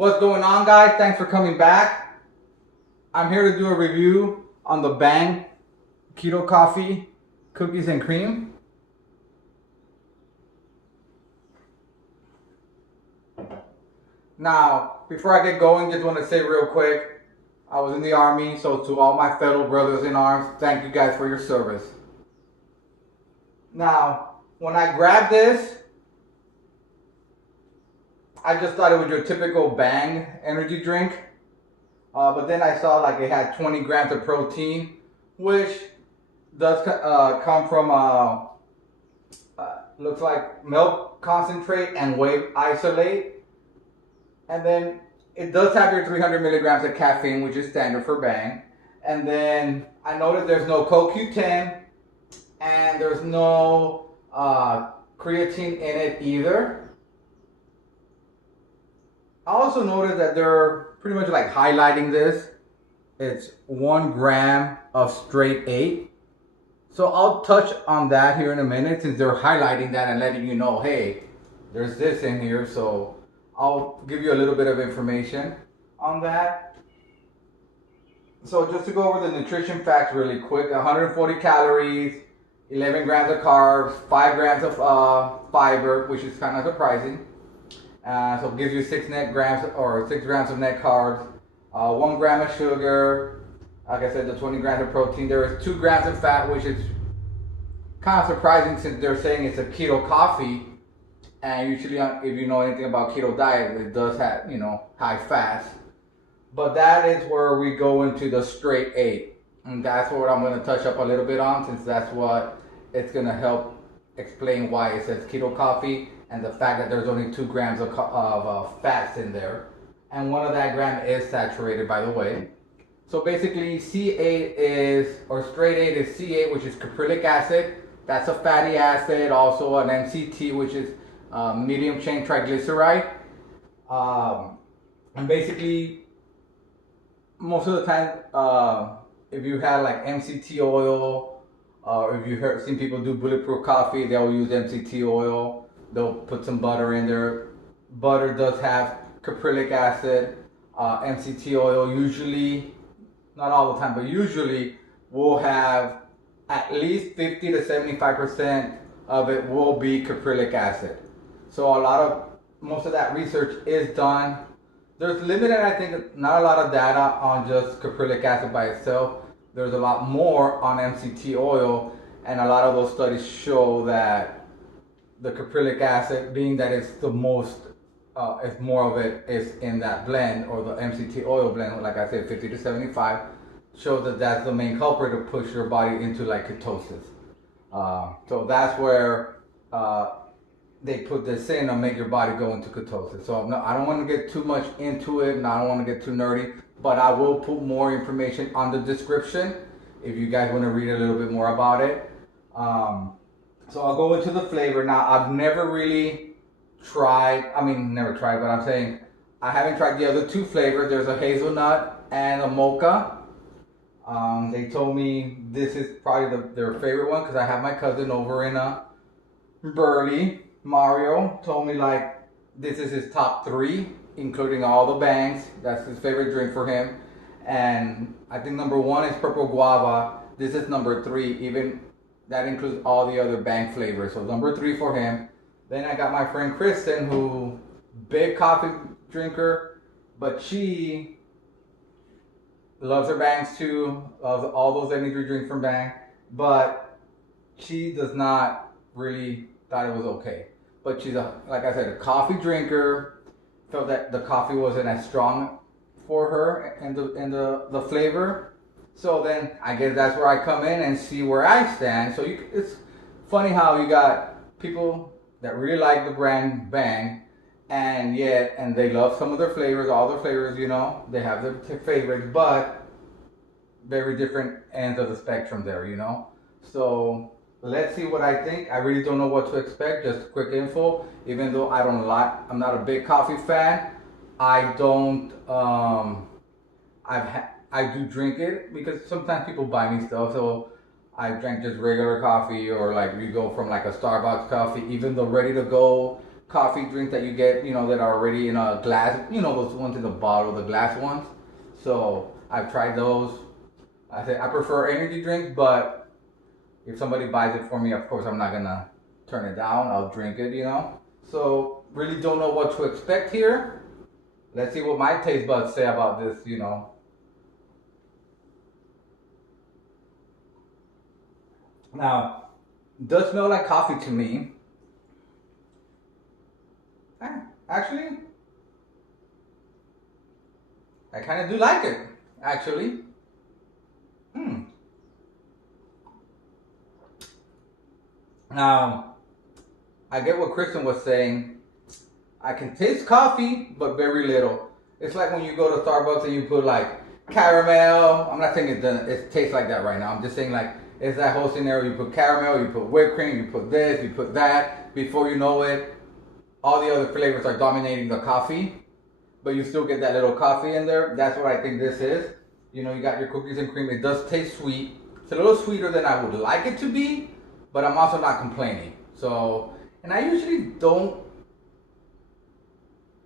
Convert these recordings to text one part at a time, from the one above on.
What's going on, guys? Thanks for coming back. I'm here to do a review on the Bang Keto Coffee Cookies and Cream. Now, before I get going, just want to say real quick, I was in the Army, so to all my fellow brothers in arms, thank you guys for your service. Now, when I grabbed this, I just thought it was your typical Bang energy drink. But then I saw like it had 20 grams of protein, which does come from, looks like milk concentrate and whey isolate. And then it does have your 300 milligrams of caffeine, which is standard for Bang. And then I noticed there's no CoQ10 and there's no creatine in it either. I also noticed that they're pretty much like highlighting this. It's 1 gram of straight 8. So I'll touch on that here in a minute since they're highlighting that and letting you know, hey, there's this in here. So I'll give you a little bit of information on that. So just to go over the nutrition facts really quick, 140 calories, 11 grams of carbs, 5 grams of fiber, which is kind of surprising. So it gives you 6 grams of net carbs, 1 gram of sugar, like I said, the 20 grams of protein. There is 2 grams of fat, which is kind of surprising since they're saying it's a keto coffee. And usually, if you know anything about keto diet, it does have, high fats. But that is where we go into the straight 8. And that's what I'm going to touch up a little bit on, since that's what it's going to help explain why it says keto coffee. And the fact that there's only 2 grams of fats in there. And one of that gram is saturated, by the way. So basically C8 is, or straight 8 is C8, which is caprylic acid. That's a fatty acid. Also an MCT, which is medium chain triglyceride. And basically, most of the time, if you had like MCT oil, or if you've seen people do bulletproof coffee, they'll use MCT oil. They'll put some butter in there. Butter does have caprylic acid, MCT oil. Usually, not all the time, but usually will have at least 50 to 75% of it will be caprylic acid. So most of that research is done. There's limited, I think, not a lot of data on just caprylic acid by itself. There's a lot more on MCT oil, and a lot of those studies show that the caprylic acid, being that it's the most, if more of it is in that blend, or the MCT oil blend, like I said, 50 to 75, shows that that's the main culprit to push your body into like ketosis. So that's where they put this in to make your body go into ketosis. So I don't want to get too much into it, and I don't want to get too nerdy, but I will put more information on the description if you guys want to read a little bit more about it. So I'll go into the flavor. Now, I've never really tried, but I'm saying I haven't tried the other 2 flavors. There's a hazelnut and a mocha. They told me this is probably their favorite one because I have my cousin over in Burley. Mario told me like this is his top 3, including all the Bangs. That's his favorite drink for him. And I think number 1 is purple guava. This is number 3, even that includes all the other Bang flavors. So number 3 for him. Then I got my friend Kristen, who big coffee drinker, but she loves her Bangs too, loves all those energy drinks from Bang, but she does not really thought it was okay. But she's like I said, a coffee drinker, felt that the coffee wasn't as strong for her and the flavor. So then I guess that's where I come in and see where I stand. So it's funny how you got people that really like the brand Bang, and they love some of their flavors, all their flavors, they have their favorites, but very different ends of the spectrum there, So let's see what I think. I really don't know what to expect. Just quick info. Even though I'm not a big coffee fan. I don't. I do drink it because sometimes people buy me stuff. So I drank just regular coffee, or like you go from like a Starbucks coffee, even the ready to go coffee drinks that you get, you know, that are already in a glass, you know, those ones in the bottle, the glass ones. So I've tried those. I prefer energy drinks, but if somebody buys it for me, of course I'm not gonna turn it down. I'll drink it, you know. So really don't know what to expect here. Let's see what my taste buds say about this, you know. Now, it does smell like coffee to me. Actually, I kind of do like it, actually. Now, I get what Kristen was saying. I can taste coffee, but very little. It's like when you go to Starbucks and you put like caramel. I'm not saying it tastes like that right now. I'm just saying like it's that whole scenario. You put caramel, you put whipped cream, you put this, you put that. Before you know it, all the other flavors are dominating the coffee, but you still get that little coffee in there. That's what I think this is. You know, you got your cookies and cream. It does taste sweet. It's a little sweeter than I would like it to be, but I'm also not complaining. So, and I usually don't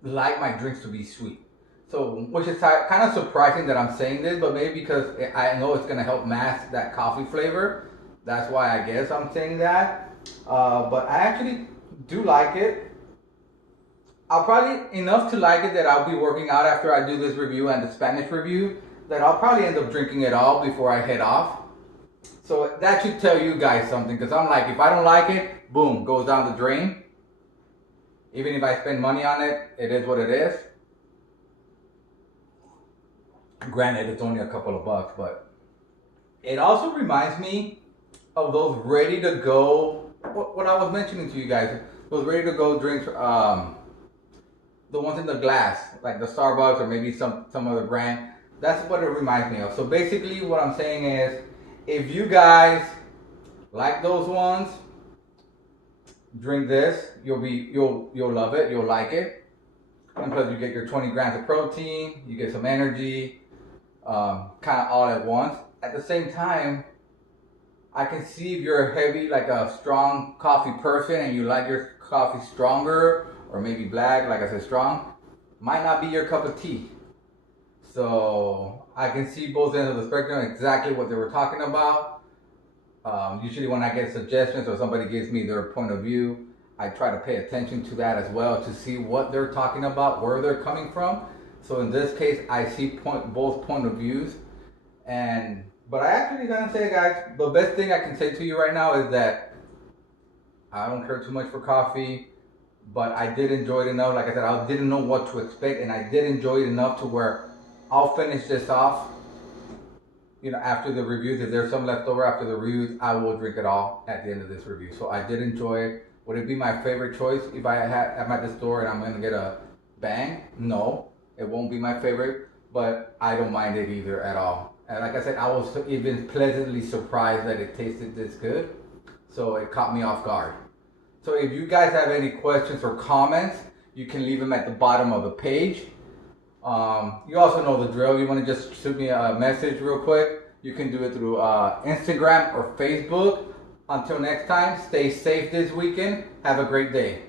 like my drinks to be sweet. So, which is kind of surprising that I'm saying this, but maybe because I know it's going to help mask that coffee flavor. That's why I guess I'm saying that. But I actually do like it. I'll probably, enough to like it that I'll be working out after I do this review and the Spanish review, that I'll probably end up drinking it all before I head off. So that should tell you guys something, because I'm like, if I don't like it, boom, goes down the drain. Even if I spend money on it, it is what it is. Granted, it's only a couple of bucks, but it also reminds me of those ready to go, what I was mentioning to you guys, those ready to go drinks, the ones in the glass, like the Starbucks or maybe some other brand. That's what it reminds me of. So basically what I'm saying is, if you guys like those ones, drink this. You'll love it. You'll like it. And plus you get your 20 grams of protein. You get some energy, kind of all at once. At the same time, I can see if you're a heavy, like a strong coffee person and you like your coffee stronger or maybe black, like I said, strong, might not be your cup of tea. So I can see both ends of the spectrum, exactly what they were talking about. Usually when I get suggestions or somebody gives me their point of view, I try to pay attention to that as well to see what they're talking about, where they're coming from. So in this case, I see both point of views. But I actually gotta say, guys, the best thing I can say to you right now is that I don't care too much for coffee, but I did enjoy it enough. Like I said, I didn't know what to expect, and I did enjoy it enough to where I'll finish this off, you know, after the reviews. If there's some left over after the reviews, I will drink it all at the end of this review. So I did enjoy it. Would it be my favorite choice if I'm at the store and I'm gonna get a bang? No, it won't be my favorite, but I don't mind it either at all. And like I said, I was even pleasantly surprised that it tasted this good. So it caught me off guard. So if you guys have any questions or comments, you can leave them at the bottom of the page. You also know the drill. You want to just shoot me a message real quick, you can do it through Instagram or Facebook. Until next time, stay safe this weekend. Have a great day.